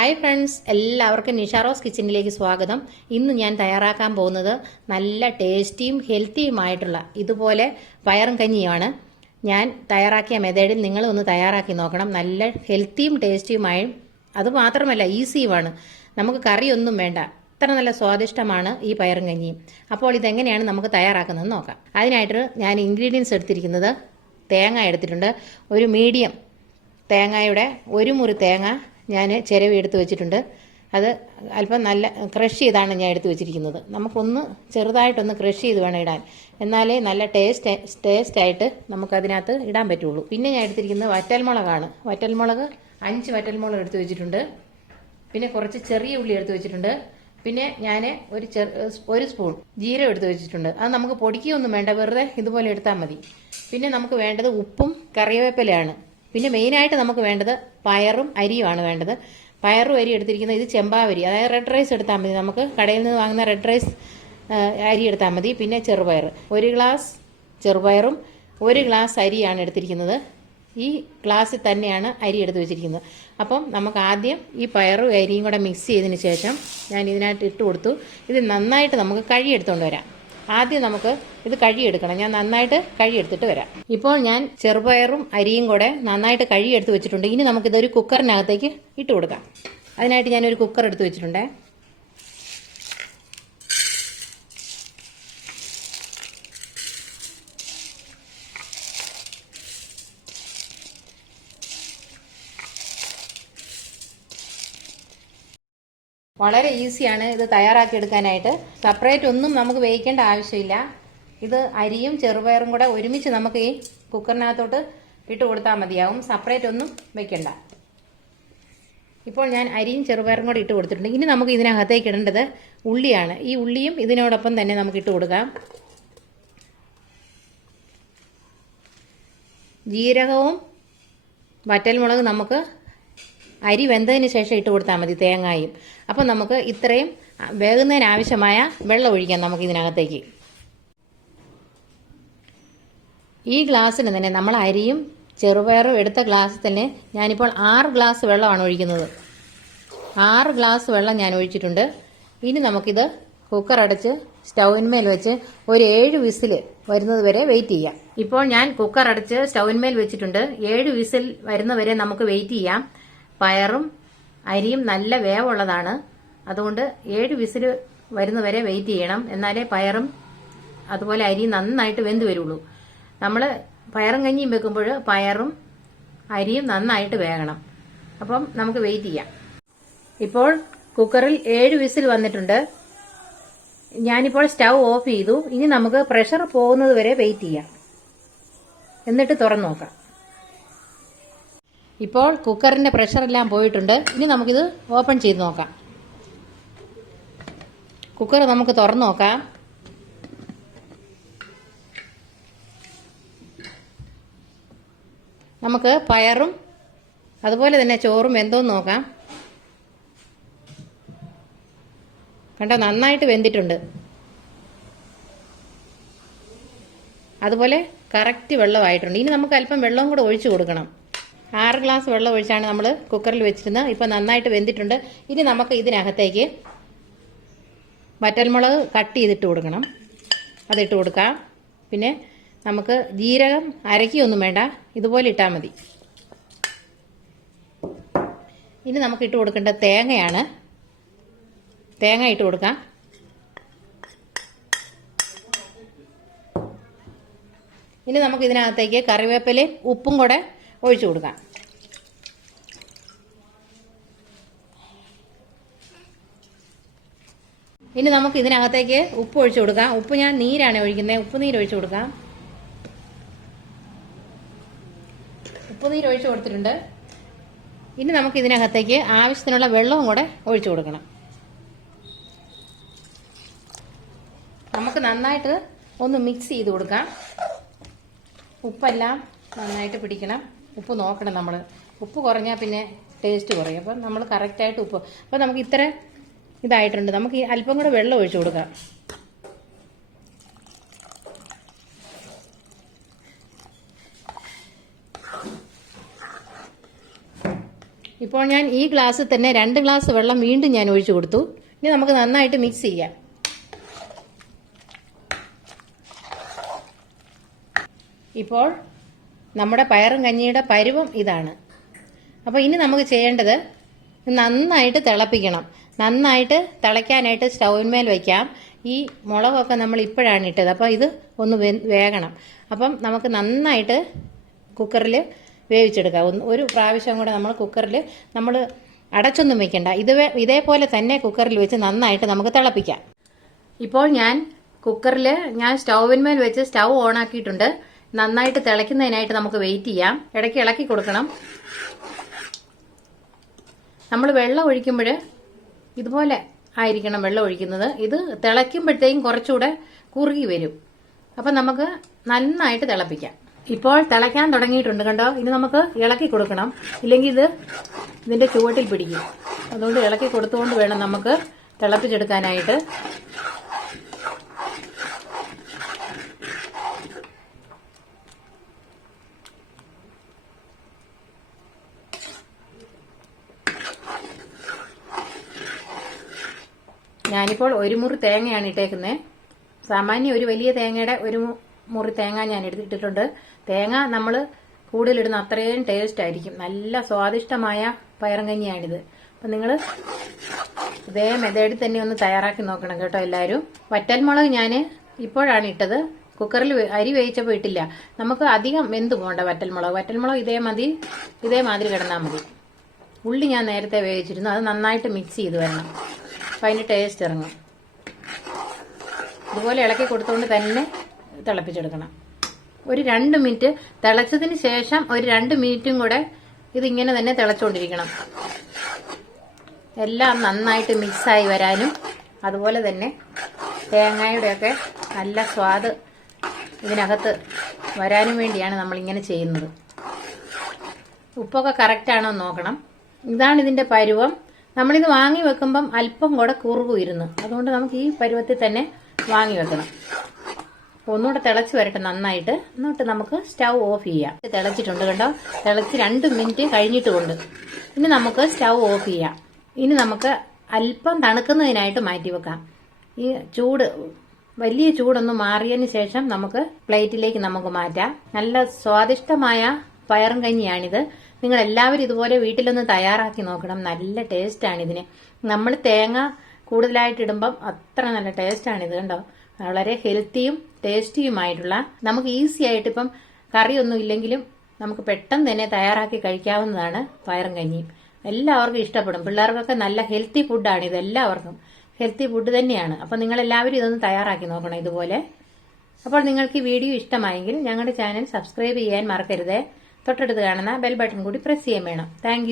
Hi friends, എല്ലാവർക്കും നിഷാറോസ് കിച്ചണിലേക്ക് സ്വാഗതം. ഇന്ന് ഞാൻ തയ്യാറാക്കാൻ പോകുന്നത് നല്ല ടേസ്റ്റിയും ഹെൽത്തിയുമായിട്ടുള്ള ഇതുപോലെ പയറും കഞ്ഞിയാണ്. ഞാൻ തയ്യാറാക്കിയ മെത്തേഡിൽ നിങ്ങൾ ഒന്ന് തയ്യാറാക്കി നോക്കണം. നല്ല ഹെൽത്തിയും ടേസ്റ്റിയുമായും അതുമാത്രമല്ല ഈസിയുമാണ്. നമുക്ക് കറിയൊന്നും വേണ്ട, അത്ര നല്ല സ്വാദിഷ്ടമാണ് ഈ പയറും കഞ്ഞിയും. അപ്പോൾ ഇതെങ്ങനെയാണ് നമുക്ക് തയ്യാറാക്കുന്നതെന്ന് നോക്കാം. അതിനായിട്ട് ഞാൻ ഇൻഗ്രീഡിയൻസ് എടുത്തിരിക്കുന്നത് തേങ്ങ എടുത്തിട്ടുണ്ട്. ഒരു മീഡിയം തേങ്ങയുടെ ഒരു മുറി തേങ്ങ ഞാൻ ചിരവി എടുത്ത് വെച്ചിട്ടുണ്ട്. അത് അല്പം നല്ല ക്രഷ് ചെയ്താണ് ഞാൻ എടുത്ത് വെച്ചിരിക്കുന്നത്. നമുക്കൊന്ന് ചെറുതായിട്ടൊന്ന് ക്രഷ് ചെയ്ത് വേണം ഇടാൻ, എന്നാലേ നല്ല ടേസ്റ്റായിട്ട് നമുക്കതിനകത്ത് ഇടാൻ പറ്റുള്ളൂ. പിന്നെ ഞാൻ എടുത്തിരിക്കുന്നത് വറ്റൽമുളകാണ്. വറ്റൽമുളക് 5 വറ്റൽമുളക് എടുത്ത് വെച്ചിട്ടുണ്ട്. പിന്നെ കുറച്ച് ചെറിയ ഉള്ളി എടുത്ത് വെച്ചിട്ടുണ്ട്. പിന്നെ ഞാൻ ഒരു സ്പൂൺ ജീരകം എടുത്ത് വെച്ചിട്ടുണ്ട്. അത് നമുക്ക് പൊടിക്കുകയൊന്നും വേണ്ട, വെറുതെ ഇതുപോലെ എടുത്താൽ മതി. പിന്നെ നമുക്ക് വേണ്ടത് ഉപ്പും കറിവേപ്പിലയാണ്. പിന്നെ മെയിനായിട്ട് നമുക്ക് വേണ്ടത് പയറും അരിയുമാണ് വേണ്ടത്. പയറും അരി എടുത്തിരിക്കുന്നത് ഇത് ചെമ്പാവരി, അതായത് റെഡ് റൈസ് എടുത്താൽ മതി. നമുക്ക് കടയിൽ നിന്ന് വാങ്ങുന്ന റെഡ് റൈസ് അരി എടുത്താൽ മതി. പിന്നെ ചെറുപയർ, 1 ഗ്ലാസ് ചെറുപയറും 1 ഗ്ലാസ് അരിയാണ് എടുത്തിരിക്കുന്നത്. ഈ ഗ്ലാസ്സിൽ തന്നെയാണ് അരി എടുത്ത് വെച്ചിരിക്കുന്നത്. അപ്പം നമുക്ക് ആദ്യം ഈ പയറും അരിയും കൂടെ മിക്സ് ചെയ്തതിന് ശേഷം ഞാൻ ഇതിനകത്ത് ഇട്ട് കൊടുത്തു. ഇത് നന്നായിട്ട് നമുക്ക് കഴുകിയെടുത്തുകൊണ്ട് വരാം. ആദ്യം നമുക്ക് ഇത് കഴുകിയെടുക്കണം. ഞാൻ നന്നായിട്ട് കഴുകിയെടുത്തിട്ട് വരാം. ഇപ്പോൾ ഞാൻ ചെറുപയറും അരിയും കൂടെ നന്നായിട്ട് കഴുകിയെടുത്ത് വെച്ചിട്ടുണ്ട്. ഇനി നമുക്കിതൊരു കുക്കറിനകത്തേക്ക് ഇട്ട് കൊടുക്കാം. അതിനായിട്ട് ഞാനൊരു കുക്കർ എടുത്ത് വെച്ചിട്ടുണ്ട്. വളരെ ഈസിയാണ് ഇത് തയ്യാറാക്കിയെടുക്കാനായിട്ട്. സെപ്പറേറ്റ് ഒന്നും നമുക്ക് വേവിക്കേണ്ട ആവശ്യമില്ല. ഇത് അരിയും ചെറുപയറും കൂടെ ഒരുമിച്ച് നമുക്ക് ഈ കുക്കറിനകത്തോട്ട് ഇട്ട് കൊടുത്താൽ മതിയാവും. സെപ്പറേറ്റ് ഒന്നും വെക്കണ്ട. ഇപ്പോൾ ഞാൻ അരിയും ചെറുപയറും കൂടെ ഇട്ട് കൊടുത്തിട്ടുണ്ട്. ഇനി നമുക്ക് ഇതിനകത്തേക്ക് ഇടേണ്ടത് ഉള്ളിയാണ്. ഈ ഉള്ളിയും ഇതിനോടൊപ്പം തന്നെ നമുക്ക് ഇട്ട് കൊടുക്കാം. ജീരകവും വറ്റൽമുളകും നമുക്ക് അരി വെന്തതിന് ശേഷം ഇട്ട് കൊടുത്താൽ മതി, തേങ്ങായും. അപ്പം നമുക്ക് ഇത്രയും വേകുന്നതിന് ആവശ്യമായ വെള്ളം ഒഴിക്കാം നമുക്ക് ഇതിനകത്തേക്ക്. ഈ ഗ്ലാസ്സിന് തന്നെ നമ്മൾ അരിയും ചെറുപയറും എടുത്ത ഗ്ലാസ്സിൽ തന്നെ ഞാനിപ്പോൾ 6 ഗ്ലാസ് വെള്ളമാണ് ഒഴിക്കുന്നത്. 6 ഗ്ലാസ് വെള്ളം ഞാൻ ഒഴിച്ചിട്ടുണ്ട്. ഇനി നമുക്കിത് കുക്കർ അടച്ച് സ്റ്റൗവിന്മേൽ വെച്ച് ഒരു 7 വിസിൽ വരുന്നത് വരെ വെയിറ്റ് ചെയ്യാം. ഇപ്പോൾ ഞാൻ കുക്കർ അടച്ച് സ്റ്റൗവിന്മേൽ വെച്ചിട്ടുണ്ട്. 7 വിസിൽ വരുന്നവരെ നമുക്ക് വെയിറ്റ് ചെയ്യാം. പയറും അരിയും നല്ല വേവുള്ളതാണ്, അതുകൊണ്ട് 7 വിസിൽ വരുന്നവരെ വെയിറ്റ് ചെയ്യണം. എന്നാലേ പയറും അതുപോലെ അരിയും നന്നായിട്ട് വെന്ത് വരുള്ളൂ. നമ്മൾ പയറും കഞ്ഞിയും വെക്കുമ്പോൾ പയറും അരിയും നന്നായിട്ട് വേകണം. അപ്പം നമുക്ക് വെയിറ്റ് ചെയ്യാം. ഇപ്പോൾ കുക്കറിൽ 7 വിസിൽ വന്നിട്ടുണ്ട്. ഞാനിപ്പോൾ സ്റ്റൗ ഓഫ് ചെയ്തു. ഇനി നമുക്ക് പ്രഷർ പോകുന്നത് വരെ വെയിറ്റ് ചെയ്യാം, എന്നിട്ട് തുറന്നു നോക്കാം. ഇപ്പോൾ കുക്കറിന്റെ പ്രഷറെല്ലാം പോയിട്ടുണ്ട്. ഇനി നമുക്കിത് ഓപ്പൺ ചെയ്ത് നോക്കാം. കുക്കർ നമുക്ക് തുറന്നു നോക്കാം. നമുക്ക് പയറും അതുപോലെ തന്നെ ചോറും എന്തോന്ന് നോക്കാം. കണ്ടോ, നന്നായിട്ട് വെന്തിട്ടുണ്ട്. അതുപോലെ കറക്റ്റ് വെള്ളമായിട്ടുണ്ട്. ഇനി നമുക്ക് അല്പം വെള്ളവും കൂടെ ഒഴിച്ചു കൊടുക്കണം. 6 ഗ്ലാസ് വെള്ളം ഒഴിച്ചാണ് നമ്മൾ കുക്കറിൽ വെച്ചിരുന്നത്. ഇപ്പം നന്നായിട്ട് വെന്തിട്ടുണ്ട്. ഇനി നമുക്ക് ഇതിനകത്തേക്ക് വറ്റൽമുളക് കട്ട് ചെയ്തിട്ട് കൊടുക്കണം. അതിട്ട് കൊടുക്കാം. പിന്നെ നമുക്ക് ജീരകം അരക്കിയൊന്നും വേണ്ട, ഇതുപോലെ ഇട്ടാൽ മതി. ഇനി നമുക്ക് ഇട്ട് കൊടുക്കേണ്ട തേങ്ങയാണ്. തേങ്ങ ഇട്ട് കൊടുക്കാം. ഇനി നമുക്ക് ഇതിനകത്തേക്ക് കറിവേപ്പിലയും ഉപ്പും കൂടെ ഒഴിച്ചു കൊടുക്കാം. ഇനി നമുക്ക് ഇതിനകത്തേക്ക് ഉപ്പ് ഒഴിച്ചു കൊടുക്കാം. ഉപ്പ് ഞാൻ നീരാണ് ഒഴിക്കുന്നത്. ഉപ്പ് നീര് ഒഴിച്ചു കൊടുക്കാം. ഉപ്പ് നീര് ഒഴിച്ചു കൊടുത്തിട്ടുണ്ട്. ഇനി നമുക്ക് ഇതിനകത്തേക്ക് ആവശ്യത്തിനുള്ള വെള്ളവും കൂടെ ഒഴിച്ചു കൊടുക്കണം. നമുക്ക് നന്നായിട്ട് ഒന്ന് മിക്സ് ചെയ്ത് കൊടുക്കാം. ഉപ്പെല്ലാം നന്നായിട്ട് പിടിക്കണം. ഉപ്പ് നോക്കണം നമ്മൾ. ഉപ്പ് കുറഞ്ഞാൽ പിന്നെ ടേസ്റ്റ് കുറയും. അപ്പം നമ്മൾ കറക്റ്റായിട്ട് ഉപ്പ്. അപ്പം നമുക്ക് ഇത്ര ഇതായിട്ടുണ്ട്. നമുക്ക് അല്പം കൂടെ വെള്ളം ഒഴിച്ചു കൊടുക്കാം. ഇപ്പോൾ ഞാൻ ഈ ഗ്ലാസ്സിൽ തന്നെ 2 ഗ്ലാസ് വെള്ളം വീണ്ടും ഞാൻ ഒഴിച്ചു കൊടുത്തു. ഇനി നമുക്ക് നന്നായിട്ട് മിക്സ് ചെയ്യാം. ഇപ്പോൾ നമ്മുടെ പയറും കഞ്ഞിയുടെ പരുവം ഇതാണ്. അപ്പോൾ ഇനി നമുക്ക് ചെയ്യേണ്ടത് നന്നായിട്ട് തിളപ്പിക്കണം. നന്നായിട്ട് തിളയ്ക്കാനായിട്ട് സ്റ്റൗവിന്മേൽ വയ്ക്കാം. ഈ മുളകൊക്കെ നമ്മൾ ഇപ്പോഴാണ് ഇട്ടത്, അപ്പോൾ ഇത് ഒന്ന് വേകണം. അപ്പം നമുക്ക് നന്നായിട്ട് കുക്കറിൽ വേവിച്ചെടുക്കാം. ഒരു പ്രാവശ്യം കൂടെ നമ്മൾ കുക്കറിൽ നമ്മൾ അടച്ചൊന്നും വെക്കണ്ട. ഇതേപോലെ തന്നെ കുക്കറിൽ വെച്ച് നന്നായിട്ട് നമുക്ക് തിളപ്പിക്കാം. ഇപ്പോൾ ഞാൻ സ്റ്റൗവിന്മേൽ വെച്ച് സ്റ്റൗ ഓണാക്കിയിട്ടുണ്ട്. നന്നായിട്ട് തിളയ്ക്കുന്നതിനായിട്ട് നമുക്ക് വെയിറ്റ് ചെയ്യാം. ഇടയ്ക്ക് ഇളക്കി കൊടുക്കണം. നമ്മൾ വെള്ളം ഒഴിക്കുമ്പോൾ ഇതുപോലെ ആയിരിക്കണം വെള്ളം ഒഴിക്കുന്നത്. ഇത് തിളയ്ക്കുമ്പോഴത്തേക്കും കുറച്ചുകൂടെ കുറുകി വരും. അപ്പം നമുക്ക് നന്നായിട്ട് തിളപ്പിക്കാം. ഇപ്പോൾ തിളയ്ക്കാൻ തുടങ്ങിയിട്ടുണ്ട് കണ്ടോ. ഇനി നമുക്ക് ഇളക്കി കൊടുക്കണം, ഇല്ലെങ്കിൽ ഇതിന്റെ ചുവട്ടിൽ പിടിക്കും. അതുകൊണ്ട് ഇളക്കി കൊടുത്തുകൊണ്ട് വേണം നമുക്ക് തിളപ്പിച്ചെടുക്കാനായിട്ട്. ഞാനിപ്പോൾ 1 മുറി തേങ്ങയാണ് ഇട്ടേക്കുന്നത്. സാമാന്യം ഒരു വലിയ തേങ്ങയുടെ 1 മുറി തേങ്ങ ഞാൻ എടുത്തിട്ടുണ്ട്. തേങ്ങ നമ്മൾ കൂടുതലിടുന്ന അത്രയും ടേസ്റ്റ് ആയിരിക്കും. നല്ല സ്വാദിഷ്ടമായ പയറും കഞ്ഞിയാണിത്. അപ്പം നിങ്ങൾ ഇതേ മെത്തേഡിൽ തന്നെ ഒന്ന് തയ്യാറാക്കി നോക്കണം കേട്ടോ എല്ലാവരും. വറ്റൽമുളക് ഞാൻ ഇപ്പോഴാണ് ഇട്ടത്. കുക്കറിൽ അരി വേവിച്ചപ്പോൾ ഇട്ടില്ല. നമുക്ക് അധികം വെന്ത് പോകണ്ട വറ്റൽമുളക് ഇതേമാതിരി കിടന്നാൽ മതി. ഉള്ളി ഞാൻ നേരത്തെ വേവിച്ചിരുന്നു. അത് നന്നായിട്ട് മിക്സ് ചെയ്ത് വരണം. അപ്പം അതിന് ടേസ്റ്റ് ഇറങ്ങും. ഇതുപോലെ ഇളക്കി കൊടുത്തുകൊണ്ട് തന്നെ തിളപ്പിച്ചെടുക്കണം. ഒരു 2 മിനിറ്റ് തിളച്ചതിന് ശേഷം ഒരു 2 മിനിറ്റും കൂടെ ഇതിങ്ങനെ തന്നെ തിളച്ചുകൊണ്ടിരിക്കണം. എല്ലാം നന്നായിട്ട് മിക്സായി വരാനും അതുപോലെ തന്നെ തേങ്ങയുടെയൊക്കെ നല്ല സ്വാദ് ഇതിനകത്ത് വരാനും വേണ്ടിയാണ് നമ്മളിങ്ങനെ ചെയ്യുന്നത്. ഉപ്പൊക്കെ കറക്റ്റാണോ നോക്കണം. ഇതാണ് ഇതിന്റെ പരുവം. നമ്മളിത് വാങ്ങി വെക്കുമ്പം അല്പം കൂടെ കുറുകുയിരുന്നു. അതുകൊണ്ട് നമുക്ക് ഈ പരുവത്തിൽ തന്നെ വാങ്ങി വെക്കണം. ഒന്നുകൂടെ തിളച്ച് വരട്ടെ നന്നായിട്ട്. എന്നിട്ട് നമുക്ക് സ്റ്റൗ ഓഫ് ചെയ്യാം. തിളച്ചിട്ടുണ്ട് കണ്ടോ. തിളച്ച് 2 മിനിറ്റ് കഴിഞ്ഞിട്ടുമുണ്ട്. ഇനി നമുക്ക് സ്റ്റൗ ഓഫ് ചെയ്യാം. ഇനി നമുക്ക് അല്പം തണുക്കുന്നതിനായിട്ട് മാറ്റി വെക്കാം. ഈ വലിയ ചൂടൊന്ന് മാറിയതിന് ശേഷം നമുക്ക് പ്ലേറ്റിലേക്ക് നമുക്ക് മാറ്റാം. നല്ല സ്വാദിഷ്ടമായ പയറും കഞ്ഞിയാണിത്. നിങ്ങൾ എല്ലാവരും ഇതുപോലെ വീട്ടിലൊന്ന് തയ്യാറാക്കി നോക്കണം. നല്ല ടേസ്റ്റാണ് ഇതിന്. നമ്മൾ തേങ്ങ കൂടുതലായിട്ട് ഇടുമ്പം അത്ര നല്ല ടേസ്റ്റാണിത് കണ്ടോ. വളരെ ഹെൽത്തിയും ടേസ്റ്റിയുമായിട്ടുള്ള, നമുക്ക് ഈസി ആയിട്ട് ഇപ്പം കറിയൊന്നും ഇല്ലെങ്കിലും നമുക്ക് പെട്ടെന്ന് തന്നെ തയ്യാറാക്കി കഴിക്കാവുന്നതാണ് പയറും കഞ്ഞിയും. എല്ലാവർക്കും ഇഷ്ടപ്പെടും. പിള്ളേർക്കൊക്കെ നല്ല ഹെൽത്തി ഫുഡാണ് ഇത്. എല്ലാവർക്കും ഹെൽത്തി ഫുഡ് തന്നെയാണ്. അപ്പം നിങ്ങളെല്ലാവരും ഇതൊന്ന് തയ്യാറാക്കി നോക്കണം ഇതുപോലെ. അപ്പോൾ നിങ്ങൾക്ക് ഈ വീഡിയോ ഇഷ്ടമായെങ്കിൽ ഞങ്ങളുടെ ചാനൽ സബ്സ്ക്രൈബ് ചെയ്യാൻ മറക്കരുത്. തൊട്ടടുത്ത് കാണുന്ന ബെൽ ബട്ടൺ കൂടി പ്രസ് ചെയ്യാൻ വേണം. താങ്ക്